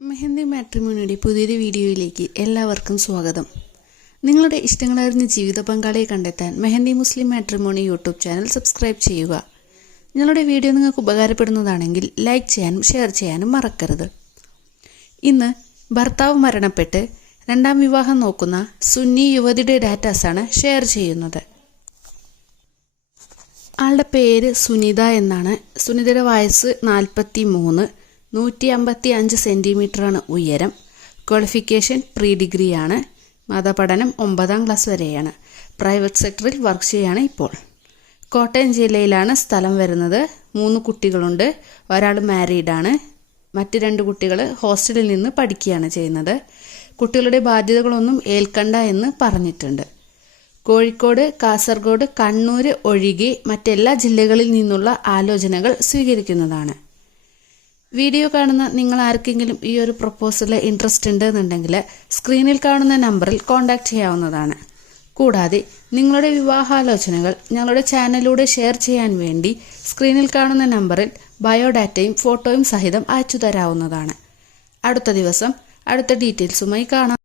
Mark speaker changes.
Speaker 1: മെഹന്തി മാട്രിമോണിയുടെ പുതിയൊരു വീഡിയോയിലേക്ക് എല്ലാവർക്കും സ്വാഗതം. നിങ്ങളുടെ ഇഷ്ടങ്ങളറിഞ്ഞ ജീവിത പങ്കാളിയെ കണ്ടെത്താൻ Mehndi Muslim matrimony YouTube channel subscribe ചെയ്യുക. ഞങ്ങളുടെ വീഡിയോ നിങ്ങൾക്ക് ഉപകാരപ്പെടുന്നതാണെങ്കിൽ ലൈക്ക് ചെയ്യാനും ഷെയർ ചെയ്യാനും മറക്കരുത്. ഇന്ന് ഭർത്താവ് മരണപ്പെട്ട് രണ്ടാം വിവാഹം നോക്കുന്ന സുന്നി യുവതിയുടെ ഡാറ്റാസാണ് ഷെയർ ചെയ്യുന്നത്. ആളുടെ പേര് സുനിത എന്നാണ്. സുനിതയുടെ വയസ്സ് നാൽപ്പത്തി മൂന്ന് നൂറ്റി അമ്പത്തി അഞ്ച് സെന്റിമീറ്ററാണ് ഉയരം. ക്വാളിഫിക്കേഷൻ പ്രീ ഡിഗ്രിയാണ് മതപഠനം ഒമ്പതാം ക്ലാസ് വരെയാണ്. പ്രൈവറ്റ് സെക്ടറിൽ വർക്ക് ചെയ്യാണ് ഇപ്പോൾ. കോട്ടയം ജില്ലയിലാണ് സ്ഥലം വരുന്നത്. മൂന്ന് കുട്ടികളുണ്ട്. ഒരാൾ മാരീഡാണ്. മറ്റ് രണ്ട് കുട്ടികൾ ഹോസ്റ്റലിൽ നിന്ന് പഠിക്കുകയാണ് ചെയ്യുന്നത്. കുട്ടികളുടെ ബാധ്യതകളൊന്നും ഏൽക്കണ്ട എന്ന് പറഞ്ഞിട്ടുണ്ട്. കോഴിക്കോട് കാസർഗോഡ് കണ്ണൂർ ഒഴികെ മറ്റെല്ലാ ജില്ലകളിൽ നിന്നുള്ള ആലോചനകൾ സ്വീകരിക്കുന്നതാണ്. വീഡിയോ കാണുന്ന നിങ്ങൾ ആർക്കെങ്കിലും ഈ ഒരു പ്രപ്പോസലിൽ ഇൻട്രസ്റ്റ് ഉണ്ടെന്നുണ്ടെങ്കിൽ സ്ക്രീനിൽ കാണുന്ന നമ്പറിൽ കോൺടാക്ട് ചെയ്യാവുന്നതാണ്. കൂടാതെ നിങ്ങളുടെ വിവാഹാലോചനകൾ ഞങ്ങളുടെ ചാനലിലൂടെ ഷെയർ ചെയ്യാൻ വേണ്ടി സ്ക്രീനിൽ കാണുന്ന നമ്പറിൽ ബയോഡാറ്റയും ഫോട്ടോയും സഹിതം അയച്ചു തരാവുന്നതാണ് അടുത്ത ദിവസം അടുത്ത ഡീറ്റെയിൽസുമായി കാണാം.